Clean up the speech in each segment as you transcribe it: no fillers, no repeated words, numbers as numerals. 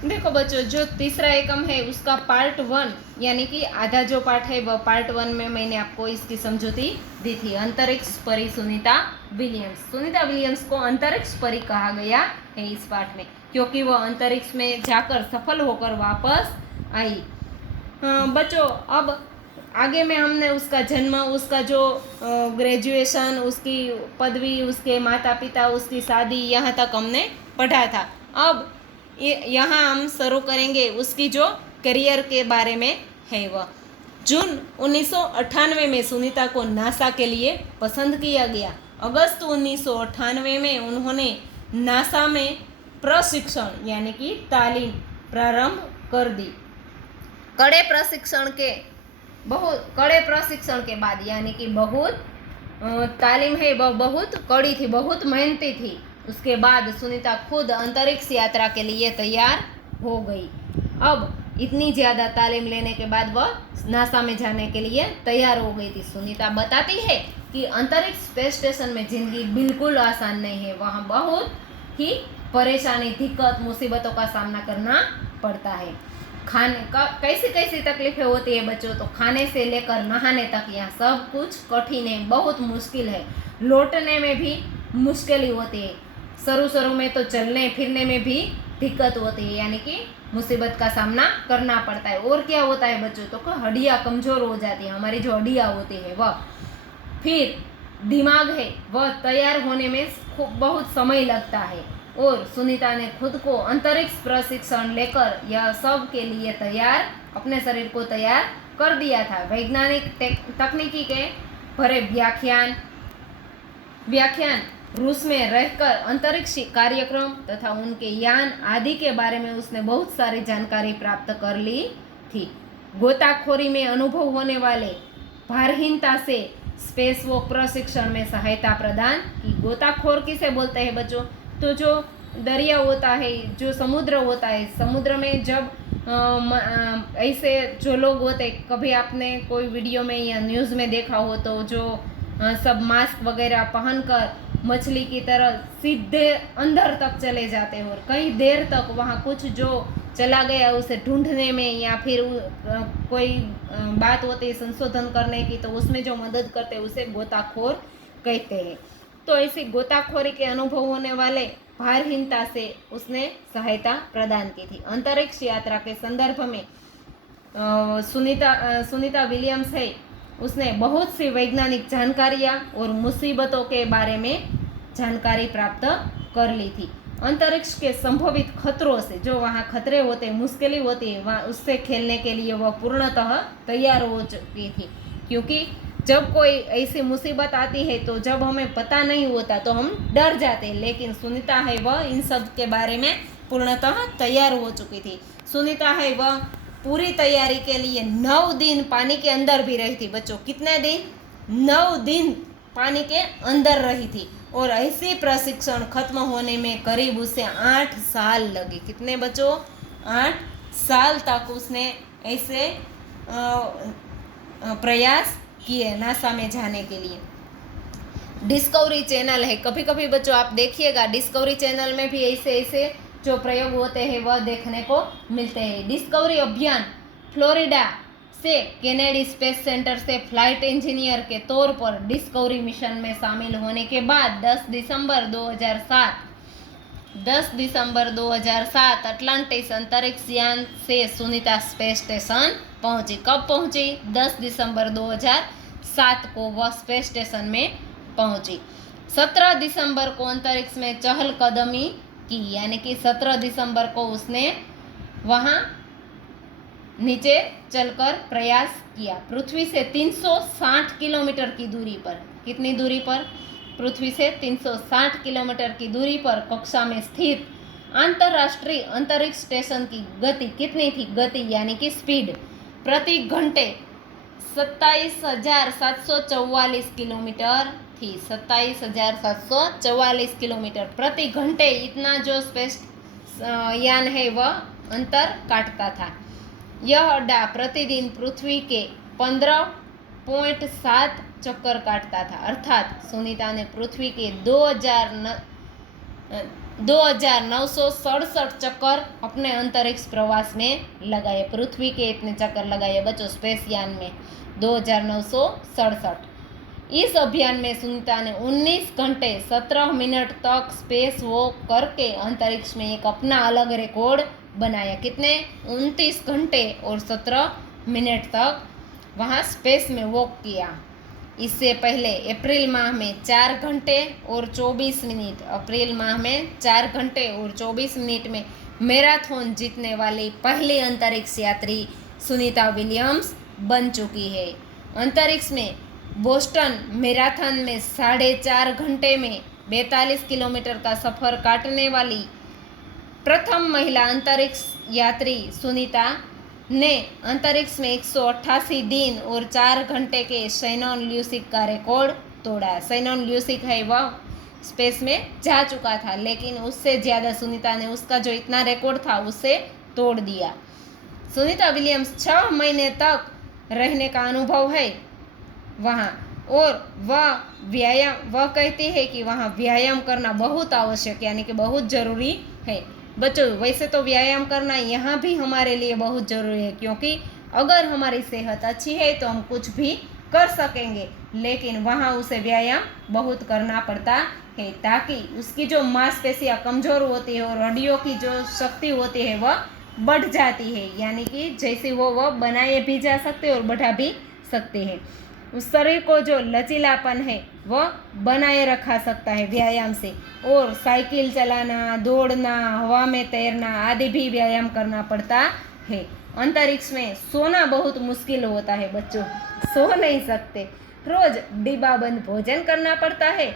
देखो बच्चों, जो तीसरा एकम है उसका पार्ट 1 यानी कि आधा जो पार्ट है वह पार्ट 1 में मैंने आपको इसकी समझौती दी थी। अंतरिक्ष परी सुनीता विलियम्स। सुनीता विलियम्स को अंतरिक्ष परी कहा गया है इस पार्ट में, क्योंकि वह अंतरिक्ष में जाकर सफल होकर वापस आई। बच्चों, अब आगे में हमने उसका जन्म, उसका जो ग्रेजुएशन, उसकी पदवी, उसके माता पिता, उसकी शादी, यहाँ तक हमने पढ़ा था। अब यहाँ हम शुरू करेंगे उसकी जो करियर के बारे में है वह। जून 1998 में सुनीता को नासा के लिए पसंद किया गया। अगस्त 1998 में उन्होंने नासा में प्रशिक्षण यानी कि तालीम प्रारंभ कर दी। कड़े प्रशिक्षण के बाद यानी कि बहुत तालीम है वह बहुत कड़ी थी, बहुत मेहनती थी। उसके बाद सुनीता खुद अंतरिक्ष यात्रा के लिए तैयार हो गई। अब इतनी ज़्यादा तालीम लेने के बाद वह नासा में जाने के लिए तैयार हो गई थी। सुनीता बताती है कि अंतरिक्ष स्पेस स्टेशन में ज़िंदगी बिल्कुल आसान नहीं है। वहाँ बहुत ही परेशानी, दिक्कत, मुसीबतों का सामना करना पड़ता है। खाने का कैसी कैसी तकलीफें होती है बच्चों, तो खाने से लेकर नहाने तक यहाँ सब कुछ कठिन है, बहुत मुश्किल है। लौटने में भी मुश्किल होती है। शुरू में तो चलने फिरने में भी दिक्कत होती है, यानी कि मुसीबत का सामना करना पड़ता है। और क्या होता है बच्चों, तो हड्डियाँ कमज़ोर हो जाती है, हमारी जो हड्डियाँ होती है वह। फिर दिमाग है वह तैयार होने में बहुत समय लगता है। और सुनीता ने खुद को अंतरिक्ष प्रशिक्षण लेकर यह सब के लिए तैयार, अपने शरीर को तैयार कर दिया था। वैज्ञानिक तकनीकी के भरे व्याख्यान रूस में रहकर अंतरिक्ष कार्यक्रम तथा उनके यान आदि के बारे में उसने बहुत सारी जानकारी प्राप्त कर ली थी। गोताखोरी में अनुभव होने वाले भारहीनता से स्पेस वॉक प्रशिक्षण में सहायता प्रदान की। गोताखोर किसे बोलते हैं बच्चों, तो जो दरिया होता है, जो समुद्र होता है, समुद्र में जब ऐसे जो लोग होते, कभी आपने कोई वीडियो में या न्यूज़ में देखा हो तो जो सब मास्क वगैरह पहनकर मछली की तरह सीधे अंदर तक चले जाते हैं और कई देर तक वहाँ कुछ जो चला गया उसे ढूंढने में या फिर कोई बात होती है संशोधन करने की, तो उसमें जो मदद करते हैं उसे गोताखोर कहते हैं। तो ऐसी गोताखोरी के अनुभव होने वाले भारहीनता से उसने सहायता प्रदान की थी। अंतरिक्ष यात्रा के संदर्भ में सुनीता विलियम्स है, उसने बहुत सी वैज्ञानिक जानकारियाँ और मुसीबतों के बारे में जानकारी प्राप्त कर ली थी। अंतरिक्ष के संभवित खतरों से, जो वहाँ खतरे होते हैं, मुश्किलें होती है, वहाँ उससे खेलने के लिए वह पूर्णतः तैयार हो चुकी थी। क्योंकि जब कोई ऐसी मुसीबत आती है तो जब हमें पता नहीं होता तो हम डर जाते हैं, लेकिन सुनीता है वह इन सब के बारे में पूर्णतः तैयार हो चुकी थी। सुनीता है वह पूरी तैयारी के लिए 9 दिन पानी के अंदर भी रही थी। बच्चों, कितने दिन? 9 दिन पानी के अंदर रही थी। और ऐसे प्रशिक्षण खत्म होने में करीब उसे 8 साल लगे। कितने बच्चों? 8 साल तक उसने ऐसे प्रयास किए नासा में जाने के लिए। डिस्कवरी चैनल है, कभी कभी बच्चों आप देखिएगा डिस्कवरी चैनल में भी ऐसे जो प्रयोग होते हैं वह देखने को मिलते हैं। डिस्कवरी अभियान फ्लोरिडा से केनेडी स्पेस सेंटर से फ्लाइट इंजीनियर के तौर पर डिस्कवरी मिशन में शामिल होने के बाद 10 दिसंबर 2007 अटलांटिस अंतरिक्ष यान से सुनीता स्पेस स्टेशन पहुंची। कब पहुंची? 10 दिसंबर 2007 को वह स्पेस स्टेशन में पहुंची। 17 दिसंबर को अंतरिक्ष में चहलकदमी की, यानी कि 17 दिसंबर को उसने वहाँ नीचे चलकर प्रयास किया। पृथ्वी से 360 किलोमीटर की दूरी पर, कितनी दूरी पर? पृथ्वी से 360 किलोमीटर की दूरी पर कक्षा में स्थित अंतर्राष्ट्रीय अंतरिक्ष स्टेशन की गति कितनी थी? गति यानी कि स्पीड प्रति घंटे 27,744 किलोमीटर थी। 27,744 किलोमीटर प्रति घंटे इतना जो स्पेस यान है वह अंतर काटता था। यह अड्डा प्रतिदिन पृथ्वी के 15.7 चक्कर काटता था। अर्थात सुनीता ने पृथ्वी के 2967 चक्कर अपने अंतरिक्ष प्रवास में लगाए। पृथ्वी के इतने चक्कर लगाए बच्चों स्पेस यान में, 2967। इस अभियान में सुनीता ने 19 घंटे 17 मिनट तक स्पेस वॉक करके अंतरिक्ष में एक अपना अलग रिकॉर्ड बनाया। कितने? 29 घंटे और 17 मिनट तक वहाँ स्पेस में वॉक किया। इससे पहले अप्रैल माह में 4 घंटे और 24 मिनट, अप्रैल माह में 4 घंटे और 24 मिनट में मैराथन जीतने वाली पहली अंतरिक्ष यात्री सुनीता विलियम्स बन चुकी है। अंतरिक्ष में बोस्टन मैराथन में 4.5 घंटे में 42 किलोमीटर का सफ़र काटने वाली प्रथम महिला अंतरिक्ष यात्री सुनीता ने अंतरिक्ष में 188 दिन और 4 घंटे के शैनॉन ल्यूसिक का रिकॉर्ड तोड़ा। शैनॉन ल्यूसिक है वह स्पेस में जा चुका था, लेकिन उससे ज़्यादा सुनीता ने उसका जो इतना रिकॉर्ड था उससे तोड़ दिया। सुनीता विलियम्स 6 महीने तक रहने का अनुभव है वहाँ, और वह कहती है कि वहाँ व्यायाम करना बहुत आवश्यक, यानी कि बहुत ज़रूरी है। बच्चों वैसे तो व्यायाम करना यहाँ भी हमारे लिए बहुत ज़रूरी है, क्योंकि अगर हमारी सेहत अच्छी है तो हम कुछ भी कर सकेंगे, लेकिन वहाँ उसे व्यायाम बहुत करना पड़ता है ताकि उसकी जो मांसपेशियाँ कमज़ोर होती है और हड्डियों की जो शक्ति होती है वह बढ़ जाती है, यानी कि जैसे वह बनाए भी जा सकते और बढ़ा भी सकते हैं। उस शरीर को जो लचीलापन है वह बनाए रखा सकता है व्यायाम से, और साइकिल चलाना, दौड़ना, हवा में तैरना आदि भी व्यायाम करना पड़ता है। अंतरिक्ष में सोना बहुत मुश्किल होता है बच्चों, सो नहीं सकते, रोज डिब्बाबंद भोजन करना पड़ता है,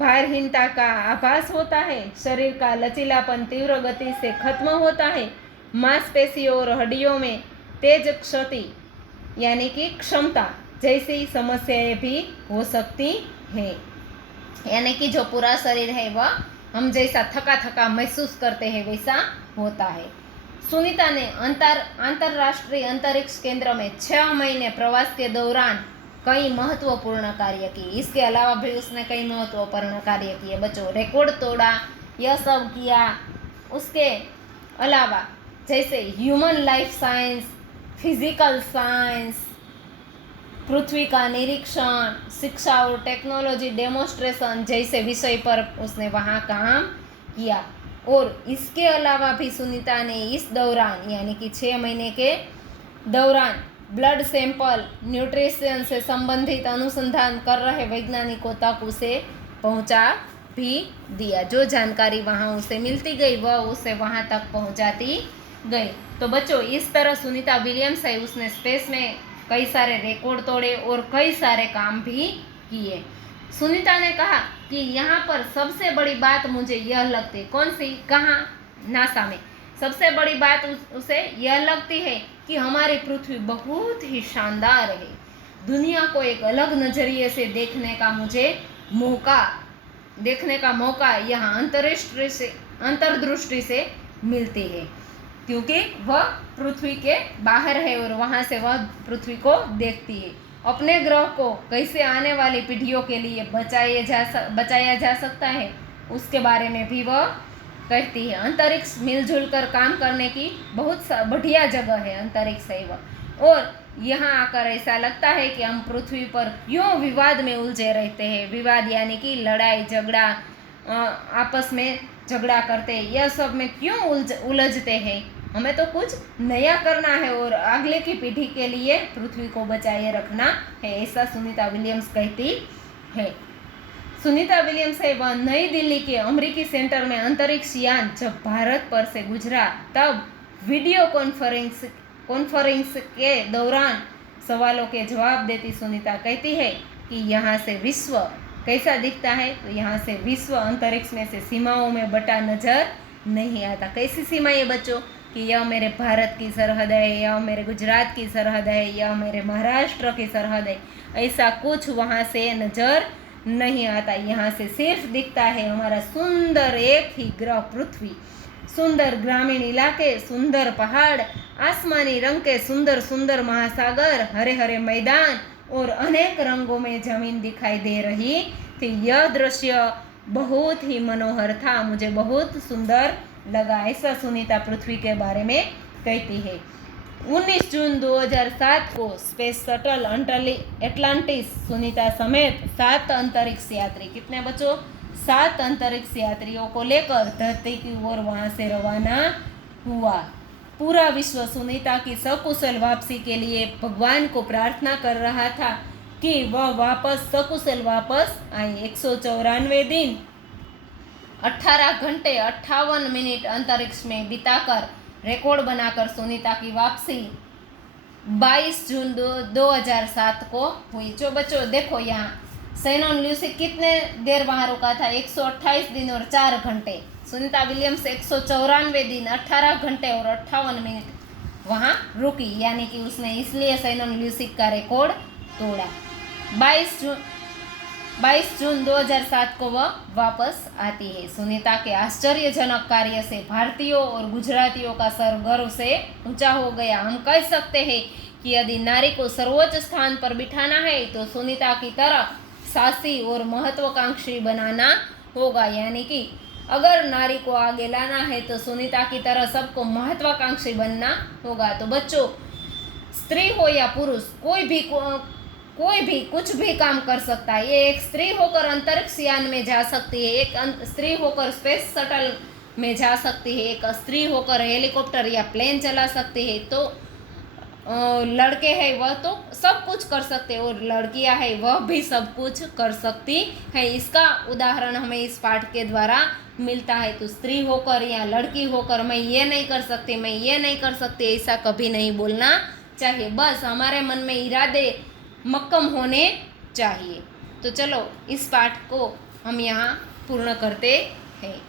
भारहीनता का आभास होता है, शरीर का लचीलापन तीव्र गति से खत्म होता है, मांसपेशियों और हड्डियों में तेज क्षति यानी कि क्षमता जैसी समस्याएं भी हो सकती है, यानी कि जो पूरा शरीर है वह हम जैसा थका थका महसूस करते हैं वैसा होता है। सुनीता ने अंतर्राष्ट्रीय अंतरिक्ष केंद्र में 6 महीने प्रवास के दौरान कई महत्वपूर्ण कार्य किए। इसके अलावा भी उसने कई महत्वपूर्ण कार्य किए बच्चों, रिकॉर्ड तोड़ा, यह सब किया। उसके अलावा जैसे human life science, physical science, पृथ्वी का निरीक्षण, शिक्षा और टेक्नोलॉजी डेमोन्स्ट्रेशन जैसे विषय पर उसने वहाँ काम किया। और इसके अलावा भी सुनीता ने इस दौरान यानी कि 6 महीने के दौरान ब्लड सैंपल, न्यूट्रिशन से संबंधित अनुसंधान कर रहे वैज्ञानिकों तक उसे पहुँचा भी दिया। जो जानकारी वहाँ उसे मिलती गई वह उसे वहाँ तक पहुँचाती गई। तो बच्चों इस तरह सुनीता विलियम्स है उसने स्पेस में कई सारे रिकॉर्ड तोड़े और कई सारे काम भी किए। सुनीता ने कहा कि यहाँ पर सबसे बड़ी बात मुझे यह लगती, कौन सी? कहाँ? नासा में सबसे बड़ी बात उसे यह लगती है कि हमारी पृथ्वी बहुत ही शानदार है, दुनिया को एक अलग नज़रिए से देखने का मौका यहाँ अंतर्दृष्टि से मिलती है, क्योंकि वह पृथ्वी के बाहर है और वहाँ से वह पृथ्वी को देखती है। अपने ग्रह को कैसे आने वाली पीढ़ियों के लिए बचाया जा सकता है उसके बारे में भी वह कहती है। अंतरिक्ष मिलजुल कर काम करने की बहुत बढ़िया जगह है अंतरिक्ष है वह, और यहाँ आकर ऐसा लगता है कि हम पृथ्वी पर क्यों विवाद में उलझे रहते हैं। विवाद यानी कि लड़ाई झगड़ा, आपस में झगड़ा करते हैं, यह सब में क्यों उलझते हैं। हमें तो कुछ नया करना है और अगले की पीढ़ी के लिए पृथ्वी को बचाए रखना है, ऐसा सुनीता विलियम्स कहती है। सुनीता विलियम्स है वह नई दिल्ली के अमेरिकी सेंटर में अंतरिक्ष यान जब भारत पर से गुजरा तब वीडियो कॉन्फ्रेंस के दौरान सवालों के जवाब देती सुनीता कहती है कि यहाँ से विश्व कैसा दिखता है, तो यहाँ से विश्व अंतरिक्ष में से सीमाओं में बटा नजर नहीं आता। कैसी सीमाएं बच्चों? कि यह मेरे भारत की सरहद है, यह मेरे गुजरात की सरहद है, यह मेरे महाराष्ट्र की सरहद है, ऐसा कुछ वहाँ से नज़र नहीं आता। यहाँ से सिर्फ दिखता है हमारा सुंदर एक ही ग्रह पृथ्वी, सुंदर ग्रामीण इलाके, सुंदर पहाड़, आसमानी रंग के सुंदर सुंदर महासागर, हरे हरे मैदान और अनेक रंगों में जमीन दिखाई दे रही थी। यह दृश्य बहुत ही मनोहर था, मुझे बहुत सुंदर लगा, ऐसा सुनीता पृथ्वी के बारे में कहती है। 19 जून 2007 को स्पेस शटल एटलांटिस सुनीता समेत 7 अंतरिक्ष यात्री, कितने बच्चों, 7 अंतरिक्ष यात्रियों को लेकर धरती की ओर वहां से रवाना हुआ। पूरा विश्व सुनीता की सकुशल वापसी के लिए भगवान को प्रार्थना कर रहा था कि वह वापस सकुशल वापस आए। 194 दिन 18 घंटे 58 मिनट अंतरिक्ष में बिताकर रिकॉर्ड बनाकर सुनीता की वापसी 22 जून 2007 को हुई। जो बच्चों देखो यहाँ शेनॉन ल्यूसी कितने देर वहां रुका था, 128 दिन और 4 घंटे। सुनीता विलियम्स 194 दिन 18 घंटे और 58 मिनट वहां रुकी, यानी कि उसने इसलिए शेनॉन ल्यूसी का रिकॉर्ड तोड़ा। 22 जून 2007 को वह वापस आती है। सुनीता के आश्चर्यजनक कार्य से भारतीयों और गुजरातियों का सर गर्व से ऊंचा हो गया। हम कह सकते हैं कि यदि नारी को सर्वोच्च स्थान पर बिठाना है तो सुनीता की तरह साहसी और महत्वाकांक्षी बनाना होगा, यानी कि अगर नारी को आगे लाना है तो सुनीता की तरह सबको महत्वाकांक्षी बनना होगा। तो बच्चों, स्त्री हो या पुरुष, कोई भी कुछ भी काम कर सकता है। ये एक स्त्री होकर अंतरिक्ष यान में जा सकती है, एक स्त्री होकर स्पेस शटल में जा सकती है, एक स्त्री होकर हेलीकॉप्टर या प्लेन चला सकती है। तो लड़के हैं वह तो सब कुछ कर सकते हैं और लड़कियां हैं वह भी सब कुछ कर सकती है। इसका उदाहरण हमें इस पाठ के द्वारा मिलता है। तो स्त्री होकर या लड़की होकर मैं ये नहीं कर सकती, मैं ये नहीं कर सकती, ऐसा कभी नहीं बोलना चाहिए। बस हमारे मन में इरादे मक्कम होने चाहिए। तो चलो इस पाठ को हम यहाँ पूर्ण करते हैं।